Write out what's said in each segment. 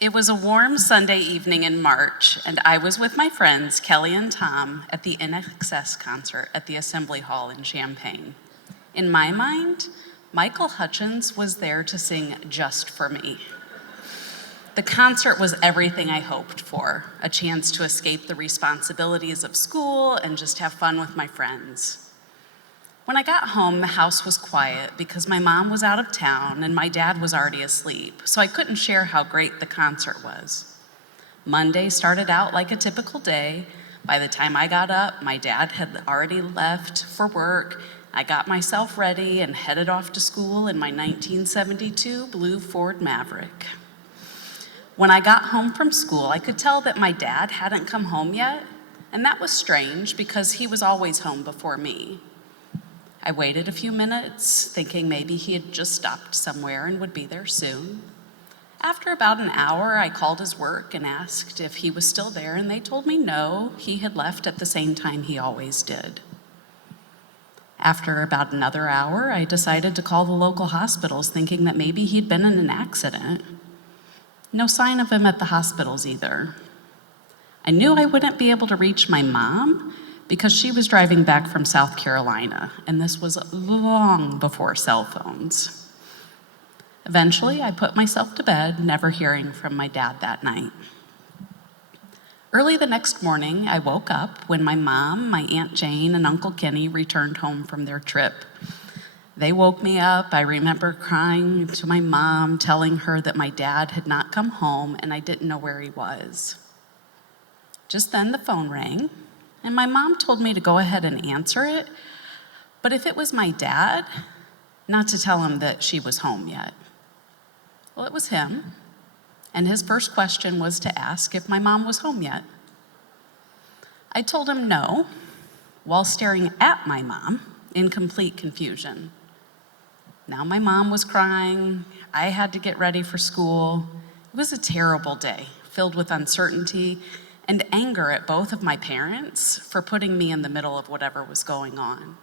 It was a warm Sunday evening in March, and I was with my friends Kelly and Tom at the INXS concert at the Assembly Hall in Champaign. In my mind, Michael Hutchins was there to sing just for me. The concert was everything I hoped for, a chance to escape the responsibilities of school and just have fun with my friends. When I got home, the house was quiet because my mom was out of town and my dad was already asleep, so I couldn't share how great the concert was. Monday started out like a typical day. By the time I got up, my dad had already left for work. I got myself ready and headed off to school in my 1972 blue Ford Maverick. When I got home from school, I could tell that my dad hadn't come home yet, and that was strange because he was always home before me. I waited a few minutes, thinking maybe he had just stopped somewhere and would be there soon. After about an hour, I called his work and asked if he was still there, and they told me no, he had left at the same time he always did. After about another hour, I decided to call the local hospitals, thinking that maybe he'd been in an accident. No sign of him at the hospitals either. I knew I wouldn't be able to reach my mom because she was driving back from South Carolina, and this was long before cell phones. Eventually, I put myself to bed, never hearing from my dad that night. Early the next morning, I woke up when my mom, my Aunt Jane, and Uncle Kenny returned home from their trip. They woke me up. I remember crying to my mom, telling her that my dad had not come home and I didn't know where he was. Just then the phone rang, and my mom told me to go ahead and answer it, but if it was my dad, not to tell him that she was home yet. Well, it was him, and his first question was to ask if my mom was home yet. I told him no, while staring at my mom in complete confusion. Now my mom was crying. I had to get ready for school. It was a terrible day, filled with uncertainty and anger at both of my parents for putting me in the middle of whatever was going on.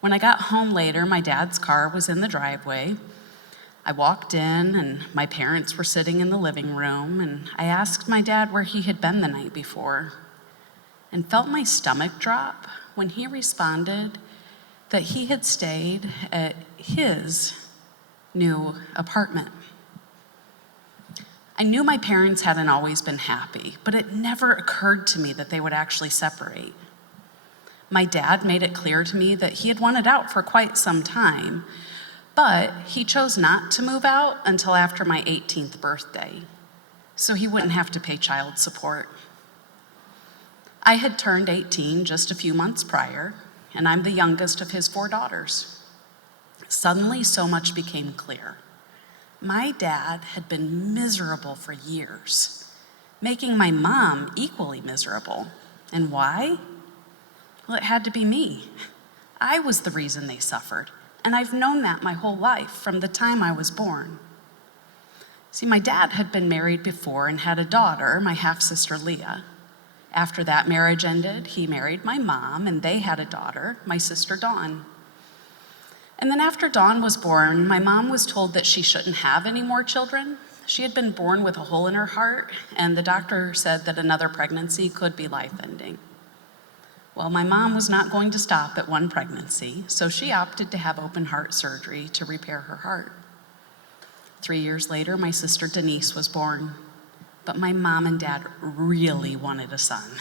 When I got home later, my dad's car was in the driveway. I walked in, and my parents were sitting in the living room, and I asked my dad where he had been the night before, and felt my stomach drop when he responded that he had stayed at his new apartment. I knew my parents hadn't always been happy, but it never occurred to me that they would actually separate. My dad made it clear to me that he had wanted out for quite some time, but he chose not to move out until after my 18th birthday, so he wouldn't have to pay child support. I had turned 18 just a few months prior, and I'm the youngest of his 4 daughters. Suddenly, so much became clear. My dad had been miserable for years, making my mom equally miserable. And why? Well, it had to be me. I was the reason they suffered, and I've known that my whole life, from the time I was born. See, my dad had been married before and had a daughter, my half-sister Leah. After that marriage ended, he married my mom, and they had a daughter, my sister Dawn. And then after Dawn was born, my mom was told that she shouldn't have any more children. She had been born with a hole in her heart, and the doctor said that another pregnancy could be life-ending. Well, my mom was not going to stop at one pregnancy, so she opted to have open heart surgery to repair her heart. 3 years later, my sister Denise was born, but my mom and dad really wanted a son.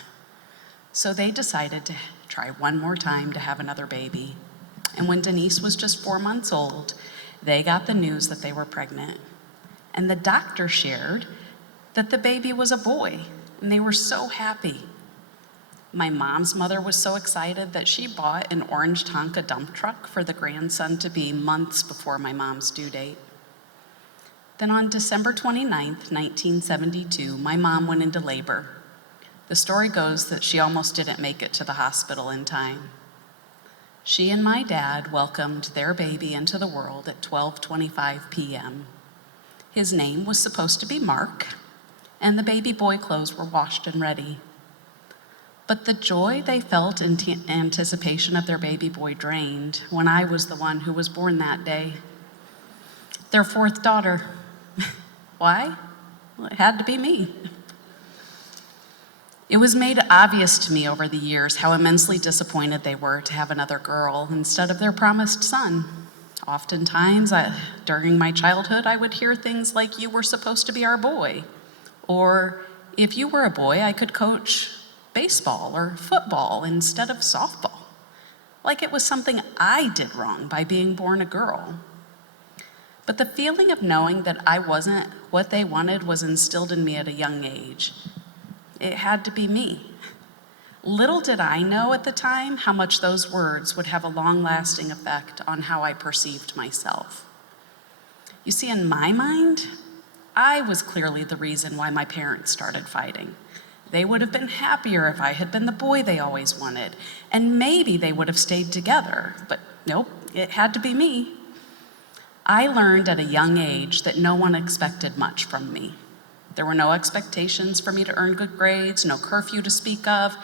So they decided to try one more time to have another baby. And when Denise was just 4 months old, they got the news that they were pregnant. And the doctor shared that the baby was a boy, and they were so happy. My mom's mother was so excited that she bought an orange Tonka dump truck for the grandson to be months before my mom's due date. Then on December 29th, 1972, my mom went into labor. The story goes that she almost didn't make it to the hospital in time. She and my dad welcomed their baby into the world at 12:25 p.m. His name was supposed to be Mark, and the baby boy clothes were washed and ready. But the joy they felt in anticipation of their baby boy drained when I was the one who was born that day. Their 4th daughter. Why? Well, it had to be me. It was made obvious to me over the years how immensely disappointed they were to have another girl instead of their promised son. Oftentimes, during my childhood, I would hear things like, "You were supposed to be our boy," or, "If you were a boy, I could coach baseball or football instead of softball," like it was something I did wrong by being born a girl. But the feeling of knowing that I wasn't what they wanted was instilled in me at a young age. It had to be me. Little did I know at the time how much those words would have a long-lasting effect on how I perceived myself. You see, in my mind, I was clearly the reason why my parents started fighting. They would have been happier if I had been the boy they always wanted, and maybe they would have stayed together, but nope, it had to be me. I learned at a young age that no one expected much from me. There were no expectations for me to earn good grades, no curfew to speak of,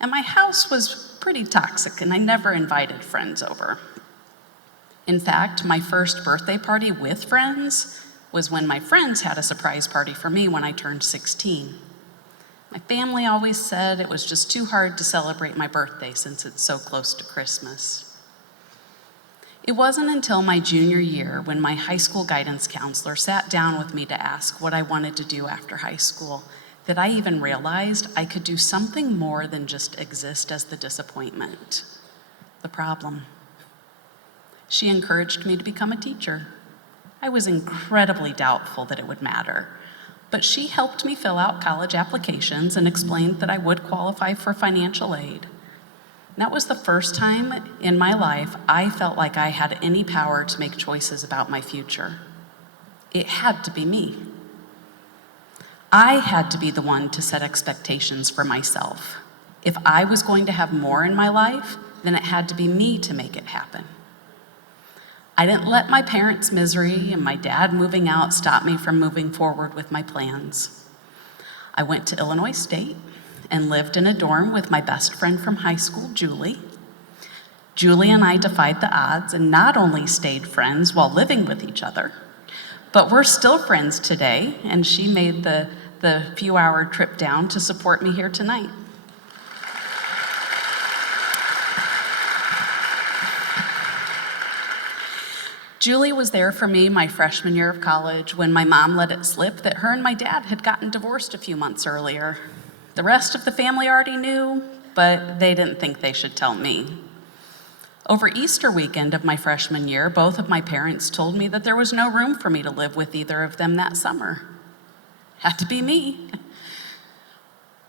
and my house was pretty toxic and I never invited friends over. In fact, my first birthday party with friends was when my friends had a surprise party for me when I turned 16. My family always said it was just too hard to celebrate my birthday since it's so close to Christmas. It wasn't until my junior year when my high school guidance counselor sat down with me to ask what I wanted to do after high school that I even realized I could do something more than just exist as the disappointment, the problem. She encouraged me to become a teacher. I was incredibly doubtful that it would matter, but she helped me fill out college applications and explained that I would qualify for financial aid. That was the first time in my life I felt like I had any power to make choices about my future. It had to be me. I had to be the one to set expectations for myself. If I was going to have more in my life, then it had to be me to make it happen. I didn't let my parents' misery and my dad moving out stop me from moving forward with my plans. I went to Illinois State and lived in a dorm with my best friend from high school, Julie. Julie and I defied the odds and not only stayed friends while living with each other, but we're still friends today, and she made the few-hour trip down to support me here tonight. Julie was there for me my freshman year of college when my mom let it slip that her and my dad had gotten divorced a few months earlier. The rest of the family already knew, but they didn't think they should tell me. Over Easter weekend of my freshman year, both of my parents told me that there was no room for me to live with either of them that summer. Had to be me.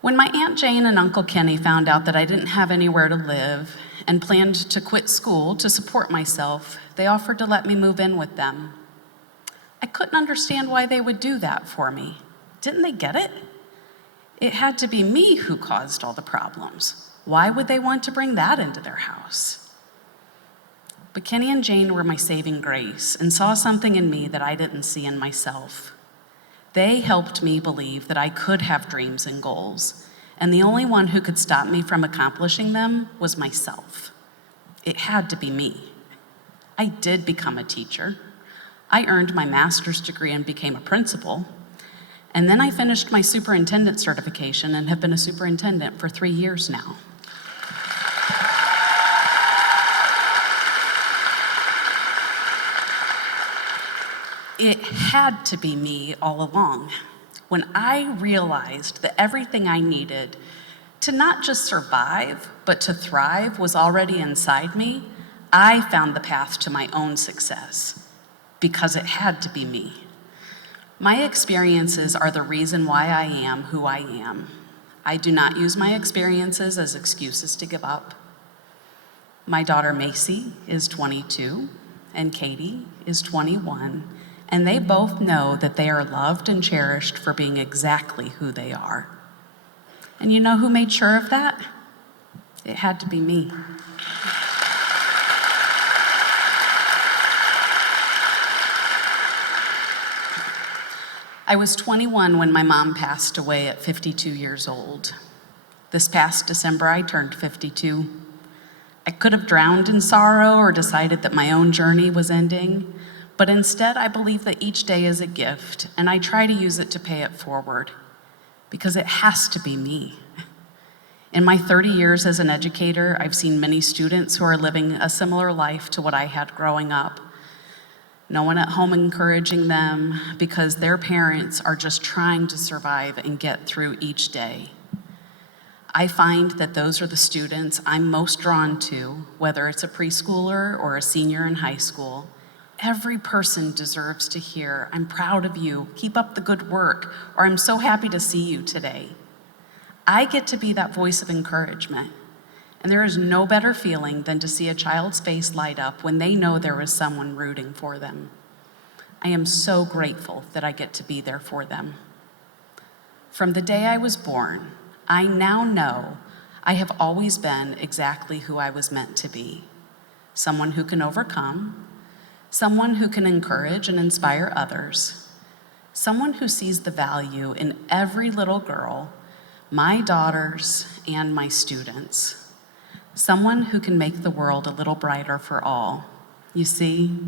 When my Aunt Jane and Uncle Kenny found out that I didn't have anywhere to live and planned to quit school to support myself, they offered to let me move in with them. I couldn't understand why they would do that for me. Didn't they get it? It had to be me who caused all the problems. Why would they want to bring that into their house? But Kenny and Jane were my saving grace and saw something in me that I didn't see in myself. They helped me believe that I could have dreams and goals, and the only one who could stop me from accomplishing them was myself. It had to be me. I did become a teacher. I earned my master's degree and became a principal. And then I finished my superintendent certification and have been a superintendent for 3 years now. It had to be me all along. When I realized that everything I needed to not just survive, but to thrive was already inside me, I found the path to my own success because it had to be me. My experiences are the reason why I am who I am. I do not use my experiences as excuses to give up. My daughter Macy is 22 and Katie is 21, and they both know that they are loved and cherished for being exactly who they are. And you know who made sure of that? It had to be me. I was 21 when my mom passed away at 52 years old. This past December, I turned 52. I could have drowned in sorrow or decided that my own journey was ending, But instead, I believe that each day is a gift, and I try to use it to pay it forward, because it has to be me. In my 30 years as an educator, I've seen many students who are living a similar life to what I had growing up. No one at home encouraging them because their parents are just trying to survive and get through each day. I find that those are the students I'm most drawn to, whether it's a preschooler or a senior in high school. Every person deserves to hear, "I'm proud of you, keep up the good work," or "I'm so happy to see you today." I get to be that voice of encouragement, and there is no better feeling than to see a child's face light up when they know there is someone rooting for them. I am so grateful that I get to be there for them. From the day I was born, I now know I have always been exactly who I was meant to be. Someone who can overcome, someone who can encourage and inspire others, someone who sees the value in every little girl, my daughters, and my students. Someone who can make the world a little brighter for all. You see,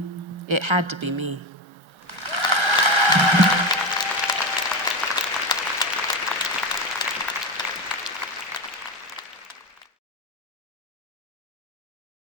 it had to be me.